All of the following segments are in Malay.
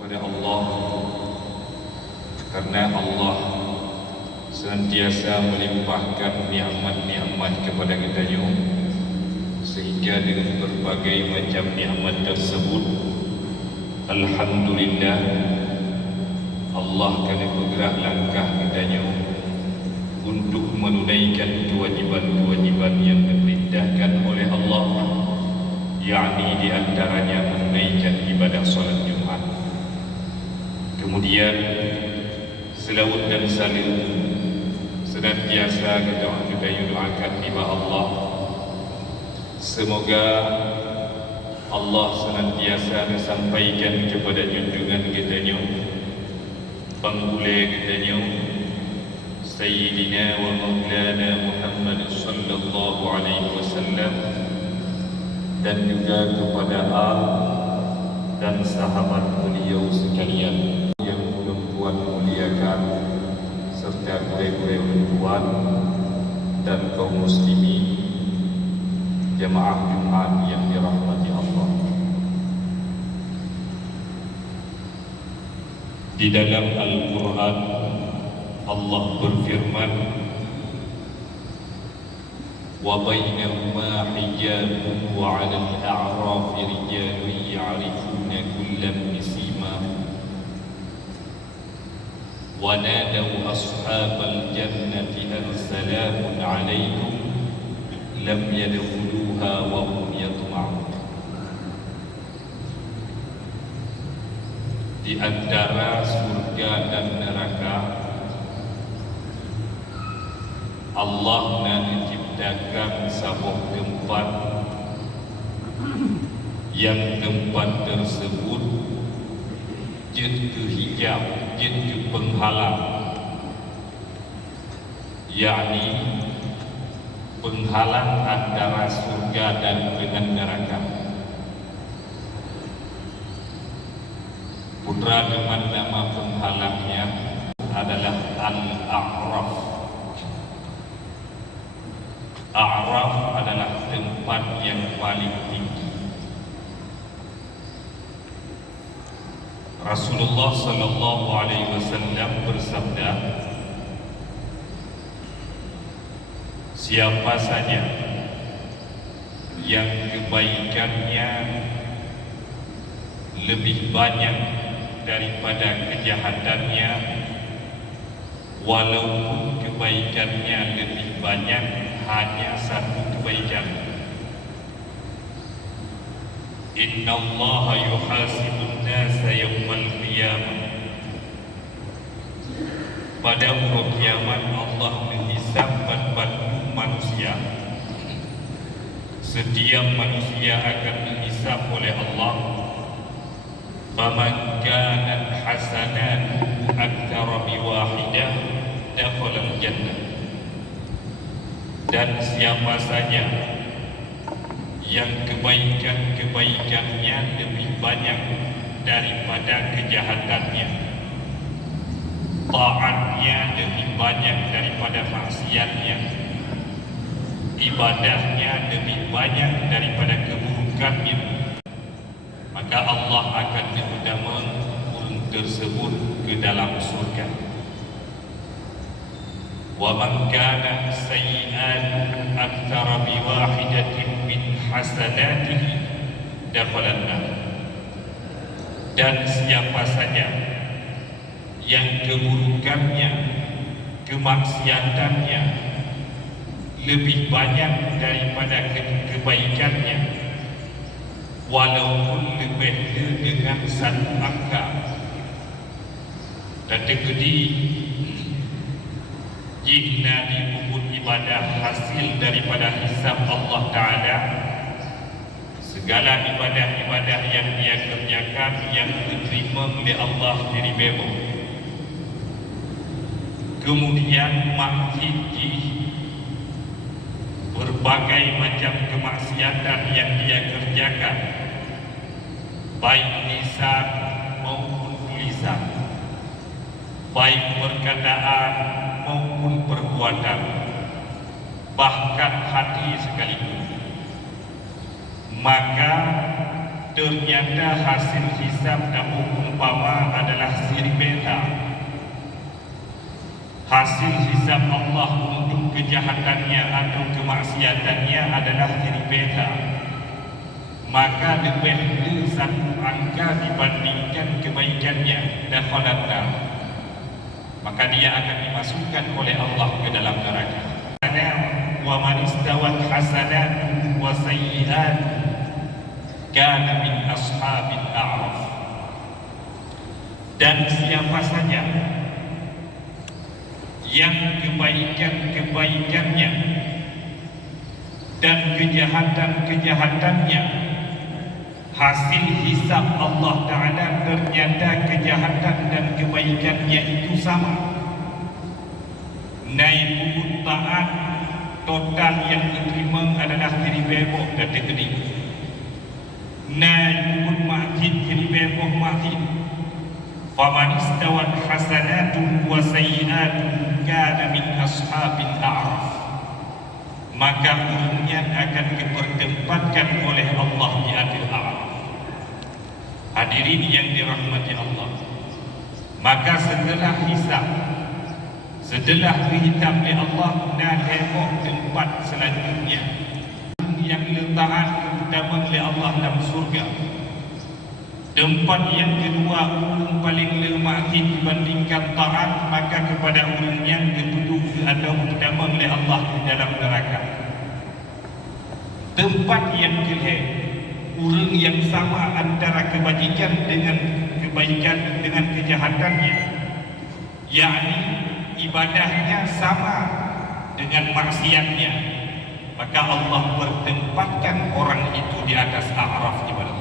kepada Allah, karena Allah senantiasa melimpahkan nikmat-nikmat kepada kita, sehingga dengan berbagai macam nikmat tersebut, alhamdulillah, Allah akan bergerak langkah kita untuk menunaikan kewajiban-kewajiban yang diperintahkan oleh Allah, yakni di antaranya menunaikan ibadah salat Jumat. Kemudian selawat dan salim senantiasa kita doakan kepada Allah, semoga Allah senantiasa menyampaikan kepada junjungan kita, penggula kita, Sayyidina wa Maulana Muhammad sallallahu alaihi wasallam, dan juga kepada al dan sahabat beliau sekalian yang perempuan muliakan, serta kurai-kurai perempuan dan kaum muslimin jamaah Jumat yang dirahmati Allah. Di dalam Al-Quran Allah berfirman, wa bainahuma hijabun wa 'alal a'rafi rijalun ya'rifuna kullam bisimahum wa nadaw ashabal jannati an salamun 'alaykum lam yadkhuluha wa hum yatma'un. Di antara surga dan neraka Allah nak menciptakan sebuah tempat yang tempat tersebut jatuh hijab, jatuh penghalang, yakni penghalang antara surga dan dengan neraka. Putra dengan nama penghalangnya adalah Al-A'raf. A'raf adalah tempat yang paling tinggi. Rasulullah sallallahu alaihi wasallam bersabda, siapa saja yang kebaikannya lebih banyak daripada kejahatannya, walaupun kebaikannya lebih banyak hanya satu kebaikan, inna Allah yuhasibun nasa yawmal qiyamah, pada hari kiamat Allah menghisab bantu manusia. Setiap manusia akan dihisab oleh Allah. Faman kanat hasanatuhu aktsara bi wahidah dakhala al-jannah. Dan siapa saja yang kebaikan-kebaikannya lebih banyak daripada kejahatannya, taatnya lebih banyak daripada maksiatnya, ibadahnya lebih banyak daripada keburukannya, maka Allah akan mengundang orang tersebut ke dalam surga. Wa man kana sayyi'an aktsara bi wahidatin min hasanatihi dakhala an-nar. Dan siapa saja yang keburukannya, kemaksiatannya lebih banyak daripada kebaikannya, walaupun lebih dengan satu angka, dan tegedi jika dipungut ibadah hasil daripada hisab Allah Ta'ala, segala ibadah-ibadah yang dia kerjakan yang diterima oleh Allah diriba. Kemudian maksudnya berbagai macam kemaksiatan yang dia kerjakan, baik lisan maupun tulisan, baik perkataan maupun perbuatan, bahkan hati sekalipun, maka ternyata hasil hisab dan umpama hasil hisab Allah untuk kejahatannya atau kemaksiatannya adalah jadi beza, maka lebih satu angka dibandingkan kebaikannya, dakhalan nar, maka dia akan dimasukkan oleh Allah ke dalam neraka. Wa man istawat hasanatuhu wa sayyi'atuhu kana min ashabil a'raf. Dan siapa saja yang kebaikan-kebaikannya dan kejahatan-kejahatannya hasil hisab Allah Ta'ala ternyata kejahatan dan kebaikannya itu sama, naik bubut taat total yang diterima adalah 1,000 dan dikedik, naik bubut maksud 1,000 maksud. Faman istawat hasanatuhu wa sayyi'atuhu kana min ashabil a'raf, maka urungnya akan dipertempatkan oleh Allah di adil a'raf. Hadirin yang dirahmati Allah, maka setelah hisab, setelah dihitam oleh Allah, nak tengok tempat selanjutnya yang letakkan pertama oleh Allah dalam surga. Tempat yang kedua, orang paling lemah dibandingkan taat, maka kepada orang yang dituduh atau pertama oleh Allah di dalam neraka. Tempat yang kedua, orang yang sama antara kebajikan dengan kebaikan dengan kejahatannya, yakni ibadahnya sama dengan maksiatnya, maka Allah bertempatkan orang itu di atas a'raf ibadah.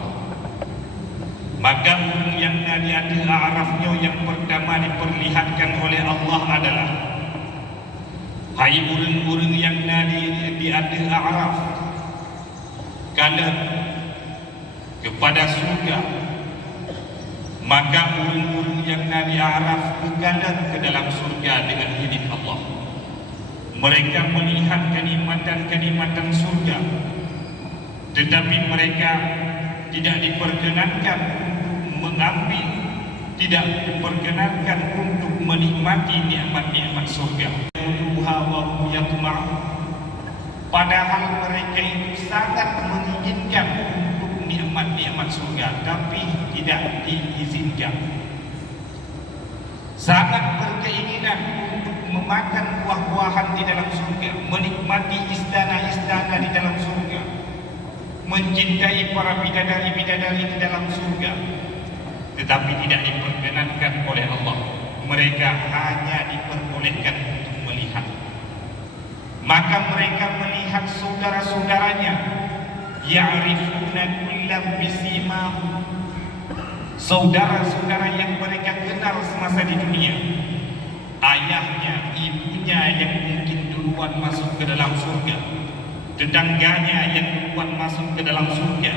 Maka orang yang dari atas a'rafnya yang pertama diperlihatkan oleh Allah adalah, hai orang-orang yang di atas a'raf, kalian kepada surga, maka orang-orang yang dari a'raf kalian ke dalam surga dengan izin Allah. Mereka melihat kenikmatan-kenikmatan surga, tetapi mereka tidak diperkenankan mengambil, tidak diperkenankan untuk menikmati nikmat-nikmat surga. Padahal mereka itu sangat menginginkan untuk nikmat-nikmat surga, tapi tidak diizinkan. Sangat berkeinginan untuk memakan buah-buahan di dalam surga, menikmati istana-istana di dalam surga, mencintai para bidadari-bidadari di dalam surga, tetapi tidak diperkenankan oleh Allah. Mereka hanya diperbolehkan untuk melihat. Maka mereka melihat saudara-saudaranya, ya'rifuna kullam bisimahum, saudara-saudara yang mereka kenal semasa di dunia, ayahnya, ibunya yang mungkin duluan masuk ke dalam surga, tetangganya yang duluan masuk ke dalam surga,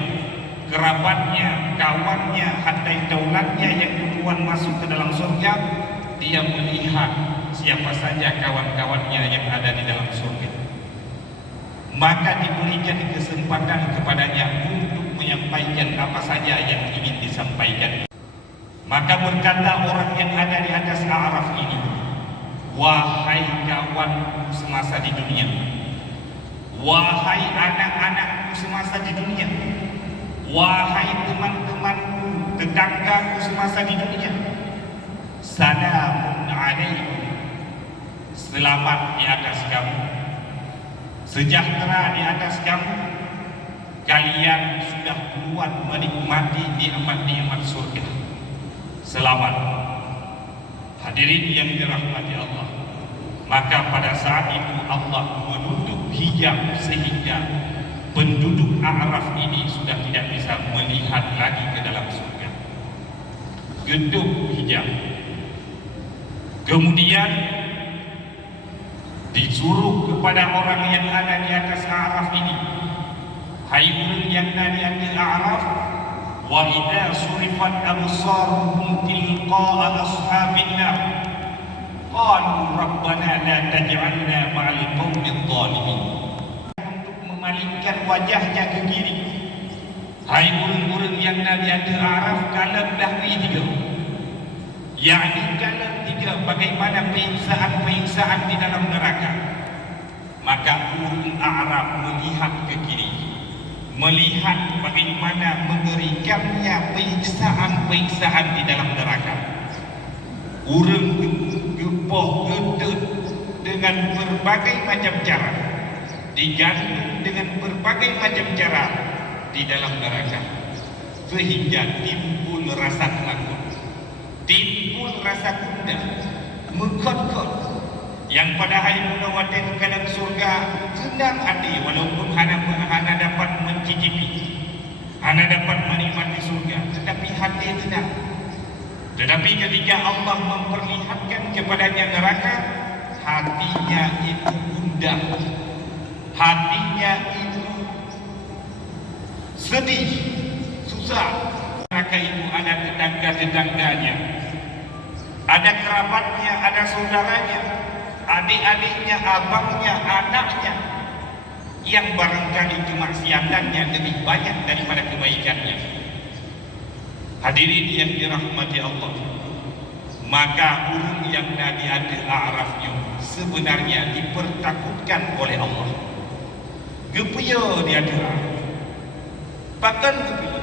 kerabatnya, kawannya, hatta daulatnya yang duluan masuk ke dalam surga. Dia melihat siapa saja kawan-kawannya yang ada di dalam surga, maka diberikan kesempatan kepadanya untuk menyampaikan apa saja yang ingin disampaikan. Maka berkata orang yang ada di atas a'raf ini, wahai kawan semasa di dunia, wahai anak-anakku semasa di dunia, wahai teman-temanku, tetanggaku semasa di dunia, salamun alaikum, selamat di atas kamu, sejahtera di atas kamu, kalian sudah duluan menikmati nikmat-nikmat surga. Selamat. Hadirin yang dirahmati Allah, maka pada saat itu Allah menutup hijab sehingga penduduk a'raf ini sudah tidak bisa melihat lagi ke dalam surga. Gedung hijab. Kemudian disuruh kepada orang yang ada di atas a'raf ini, hai orang yang ada di atas a'raf, wa idza surifat absaruhum tilqa'a ashabin nar qalu rabbana la taj'alna ma'al qaumidh dhalimin. Untuk memalingkan wajahnya ke kiri, hai orang-orang yang ada di atas a'raf, kalian dah tiga, yakni kalau tidak bagaimana penyiksaan di dalam neraka. Maka ulul a'raf melihat ke kiri, melihat bagaimana mengerikannya penyiksaan di dalam neraka. Urang gepoh gedut dengan berbagai macam cara, digantung dengan berbagai macam cara di dalam neraka, sehingga timbul rasa takut, timbul rasa gundah, mengkot-kot, yang pada hari mula wadah ke dalam surga senang hati, walaupun hana dapat mencicipi, hana dapat menikmati surga, tetapi hati senang. Tetapi ketika Allah memperlihatkan kepadanya neraka, hatinya itu gundah, hatinya itu sedih, susah. Neraka itu ada tetangga-tetangganya, ada kerabatnya, ada saudaranya, adik-adiknya, abangnya, anaknya, yang barangkali kemaksiatannya lebih banyak daripada kebaikannya. Hadirin yang dirahmati Allah, maka orang yang Nabi ada a'rafnya sebenarnya dipertakutkan oleh Allah. Gepaya dia ada, bahkan gepaya,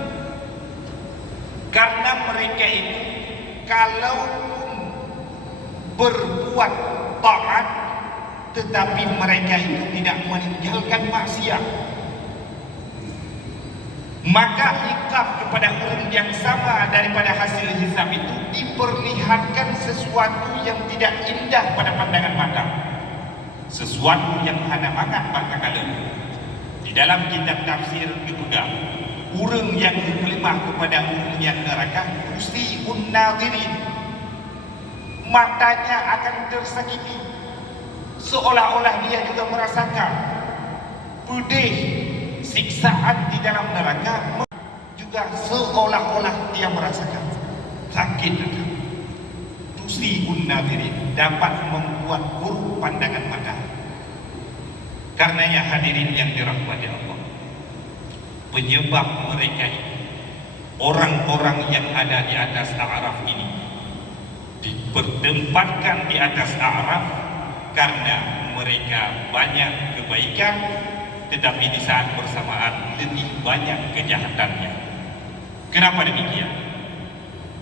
karena mereka itu kalau berbuat taat tetapi mereka itu tidak meninggalkan maksiat, maka hisab kepada orang yang sama daripada hasil hisab itu diperlihatkan sesuatu yang tidak indah pada pandangan mata, sesuatu yang hana mangat mata kalian. Di dalam kitab tafsir dipegang, orang yang berkelimah kepada orang yang neraka usiun nadirin, matanya akan tersakiti, seolah-olah dia juga merasakan pedih siksaan di dalam neraka, juga seolah-olah dia merasakan sakit. Tusiun nadirin, dapat membuat buruk pandangan mata. Karenanya hadirin yang dirahmati Allah, penyebab mereka ini, orang-orang yang ada di atas a'raf ini dipertempatkan di atas a'raf karena mereka banyak kebaikan, tetapi di saat bersamaan lebih banyak kejahatannya. Kenapa demikian?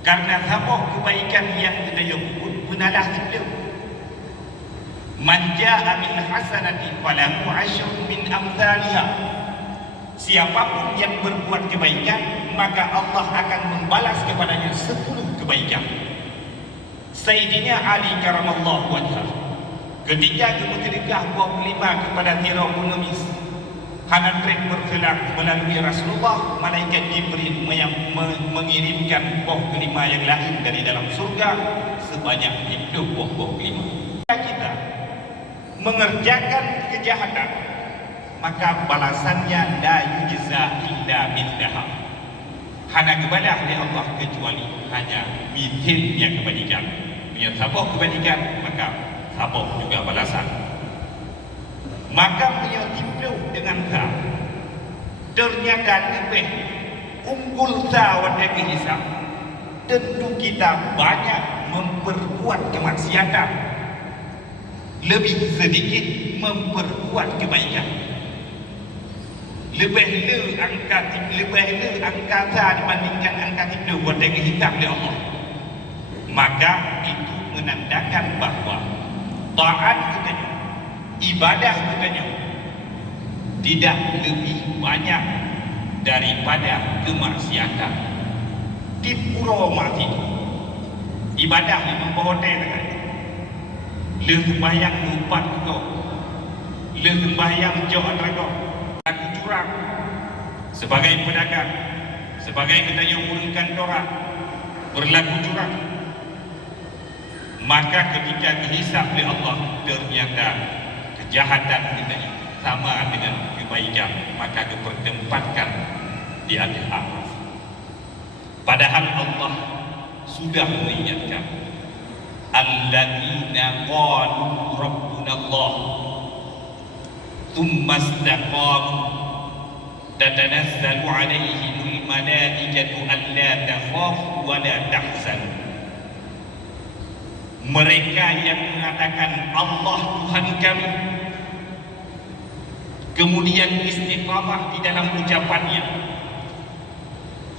Karena sabah kebaikan yang kita sebut benalah itu. Man jaa min hasanati falahu asyru min amsalha. Siapapun yang berbuat kebaikan, maka Allah akan membalas kepadanya 10 kebaikan. Sayyidina Ali karamallahu wajhah, ketika bersedekah buah 5 kepada Firaun Numis, hana trek berfelak melalui Rasulullah, malaikat Jibril mengirimkan buah kelima yang lain dari dalam surga sebanyak 10 buah kelima. Kita mengerjakan kejahatan, maka balasannya la yujza illa mithlaha, hana kepada oleh Allah kecuali hanya mithlnya kebajikan. Punya sabah kebajikan, maka sabah juga balasan. Maka punya tipu dengan sah, ternyata lebih unggul sah pada kehisap. Tentu kita banyak memperbuat kemaksiatan, lebih sedikit memperbuat kebaikan. Lebih le angka dibandingkan angka itu pada kehisap oleh Allah. Maka itu menandakan bahawa taat kita, ibadah kita tidak lebih banyak daripada kemaksiatan. Di pura mati ibadah yang membawa dengan le sembahyang lupa kau, le sembahyang jauh kau, aku curang sebagai pedagang, sebagai kita yang uruskan orang berlaku curang. Maka ketika dihisab oleh Allah, ternyata kejahatan kita sama dengan kebaikan, maka dipertempatkan di atas a'raf. Padahal Allah sudah mengingatkan, alladzina qalu rabbuna Allah thumma istaqamu tatanazzalu alaihimul malaikatu alla takhafu wa la tahzanu Mereka yang mengatakan Allah Tuhan kami, kemudian istiqamah di dalam ucapannya.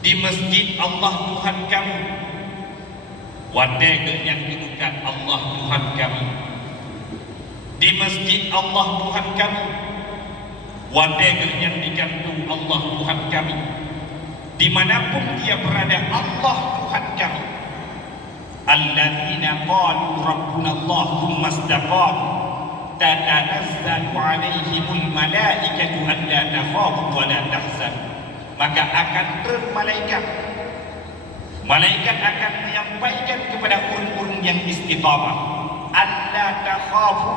Di masjid Allah Tuhan kami, wadai yang dibuka Allah Tuhan kami. Di masjid Allah Tuhan kami, wadai yang digantung Allah Tuhan kami. Dimanapun dia berada, Allah Tuhan kami. Alladzina qalu rabbuna Allah thumma istaqamu tatanazzalu alaihimul malaikatu alla takhafu wa la tahzanu. Maka akan turun malaikat. Malaikat akan menyampaikan kepada orang-orang yang istiqamah, alla takhafu,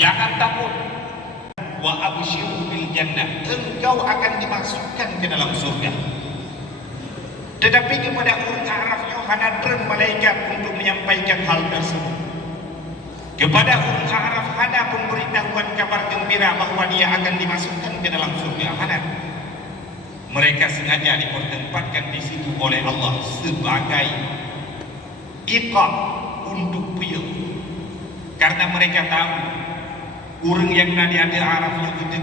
jangan takut, wa abshiru bil jannah, engkau akan dimasukkan ke dalam surga. Tetapi kepada orang Arafnya hanya turun malaikat untuk menyampaikan hal tersebut. Kepada orang Araf hanya pemberitahuan kabar gembira bahawa dia akan dimasukkan ke dalam surga. Hanya mereka sengaja dipertempatkan di situ oleh Allah sebagai iqab untuk puyuh, karena mereka tahu orang yang nanti ada Arafnya itu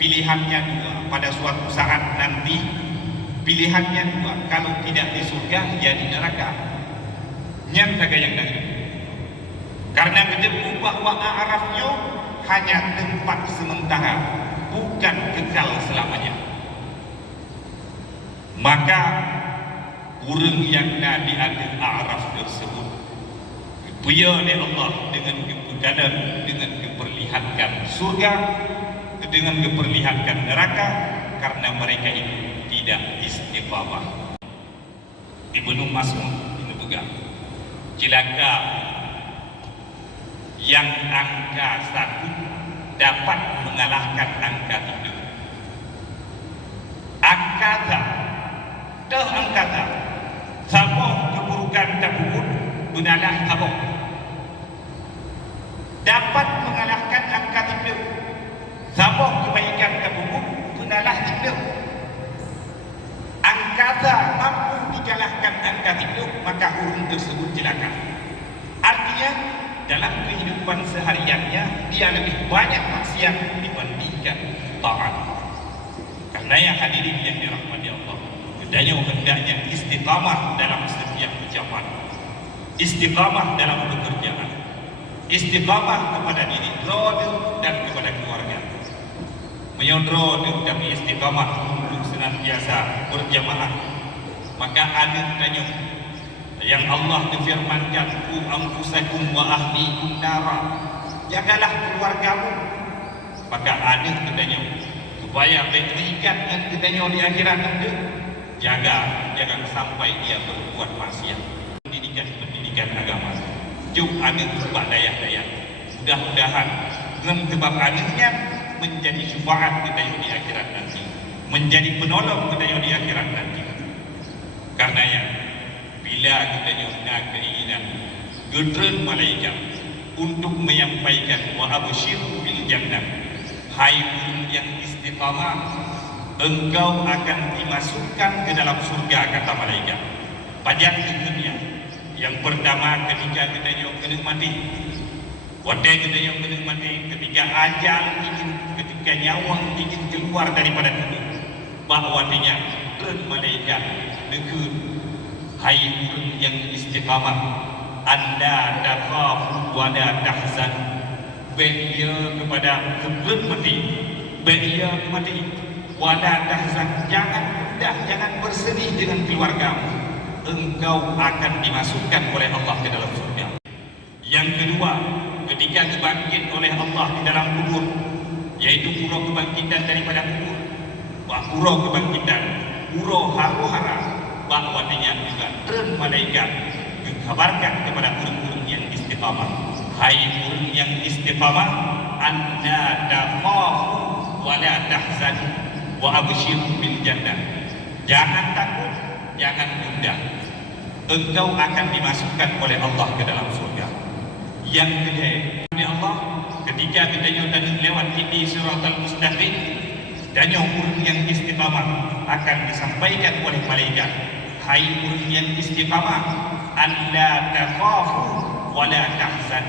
pilihannya dua. Pada suatu saat nanti pilihannya dua, kalau tidak di surga ya di neraka. Nyata yang nanti, karena kedepu bahwa Arafnya hanya tempat sementara, bukan kekal selamanya. Maka orang yang nanti ada Araf tersebut dipuja oleh Allah dengan kemudahan, dengan keperlihatkan surga, dengan keperlihatkan neraka, karena mereka itu tidak istiqamah. Ibnu Mas'ud ini juga cilaka yang angka 1 dapat mengalahkan angka 3. Angka dah angkata sabuk keburukan tabut benalah sabuk dapat mengalahkan angka 3. Sabuk kebaikan tabut benalah 3. Angkata mampu dikalahkan angka 3, maka orang tersebut celaka. Artinya dalam kehidupan sehariannya dia lebih banyak maksiat dibandingkan taat. Karena yang hadirin yang dirahmati Allah, hendaknya istiqamah dalam setiap ucapan, istiqamah dalam pekerjaan, istiqamah kepada diri dan kepada keluarga. Menyodro tapi istiqamah untuk senantiasa berjamaah. Maka ada tanya yang Allah firmankan, ku anfusakum wa ahlikum nara, jagalah keluargamu. Maka ada tanya supaya mengikat dengan di akhirat nanti, jangan sampai dia berbuat maksiat. Pendidikan agama jauh ada sebab daya-daya. Mudah-mudahan dengan sebab adanya menjadi syafaat kita di akhirat nanti, menjadi penolong kita di akhirat nanti. Karena ya, bila kita ada keinginan gedren malaikat untuk menyampaikan wa abshiru bil jannah, hai yang istiqamah, engkau akan dimasukkan ke dalam surga, kata malaikat. Pajak di dunia. Yang pertama ketika kita kena mati, wadai kita kena mati, ketika ajal ingin, ketika nyawa ingin keluar daripada tubuh, bahawa dia dan malaikat dekat, hai orang yang istiqamah, anda takhafu wa la tahzan, beria kepada sebelum mati, beria mati, wa la tahzan, jangan mudah, jangan bersedih dengan keluargamu, engkau akan dimasukkan oleh Allah ke dalam surga. Yang kedua, ketika dibangkit oleh Allah di dalam kubur, yaitu pura kebangkitan daripada kubur, pura kebangkitan, pura haru-hara, bahawa dia juga turun malaikat dikabarkan kepada orang-orang yang istiqamah, hai orang yang istiqamah, anda takhafu wa la tahzan wa abshiru bil jannah, jangan takut, jangan gundah, engkau akan dimasukkan oleh Allah ke dalam surga. Yang kedua, Allah ketika kita lewat di siratal mustaqim, dan orang yang istiqamah akan disampaikan oleh malaikat, hai orang yang istiqamah, anda takhafu wala tahzan.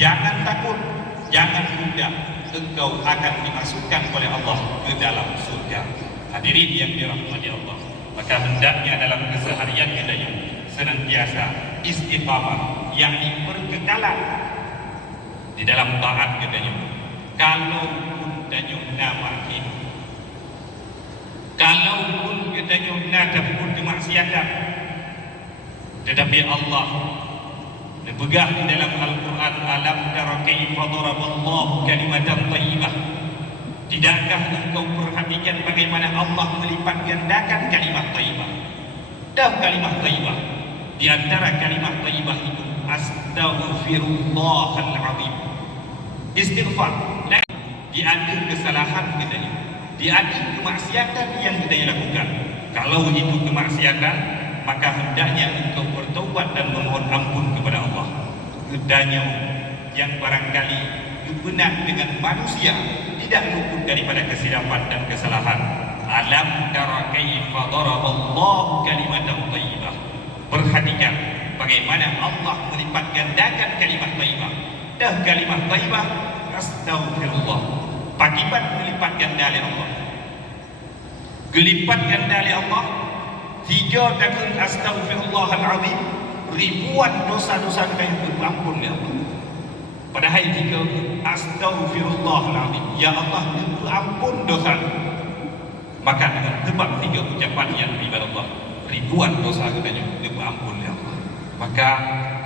Jangan takut, jangan gundah, engkau akan dimasukkan oleh Allah ke dalam surga. Hadirin yang dirahmati Allah, maka hendaknya dalam keseharian kita yang senantiasa istiqamah, yakni berkekalan di dalam taat katanya. Kalau pun katanya nama hidup, kalau pun katanya nada pun kemaksiatan, tetapi Allah berpegang di dalam Al-Quran, alam tara kaifa daraballahu kalimatan thayyibah. Tidakkah engkau perhatikan bagaimana Allah melipat gandakan kalimat thayyibah? Dan kalimat thayyibah, di antara kalimat thayyibah itu astaghfirullahal azim. Istighfar. Di ada kesalahan katanya, di ada kemaksiatan yang kita lakukan. Kalau itu kemaksiatan, maka hendaknya engkau bertaubat dan memohon ampun kepada Allah. Hendaknya yang barangkali benar dengan manusia tidak luput daripada kesilapan dan kesalahan. Alam tara kaifa daraballahu kalimatan thayyibah. Perhatikan bagaimana Allah melipat gandakan kalimat thayyibah. Dah kalimat thayyibah astaghfirullah. Pakibat melipat ganda oleh Allah. Gelipat ganda oleh Allah. 3 tahun astaghfirullahalazim, ribuan dosa-dosa kita yang berampun ya Allah. Padahal 3 astaghfirullahalazim, ya Allah ampun dosa. Maka dengan sebab 3 ucapan yang ribuan Allah, ribuan dosa kita yang berampun ya Allah. Maka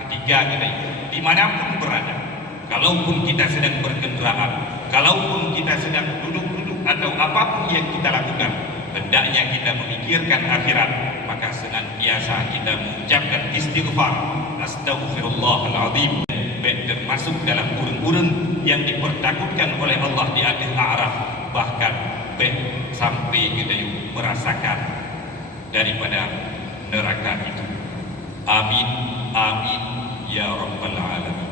ketiga kita dimanapun berada, kalaupun kita sedang berkendaraan, kalaupun kita sedang duduk-duduk atau apapun yang kita lakukan, hendaknya kita memikirkan akhirat. Maka senantiasa kita mengucapkan istighfar, astaghfirullahalazim, termasuk dalam urun-urun yang dipertakutkan oleh Allah di akhir A'raf, bahkan sampai kita merasakan daripada neraka itu. Amin, amin ya rabbal alamin.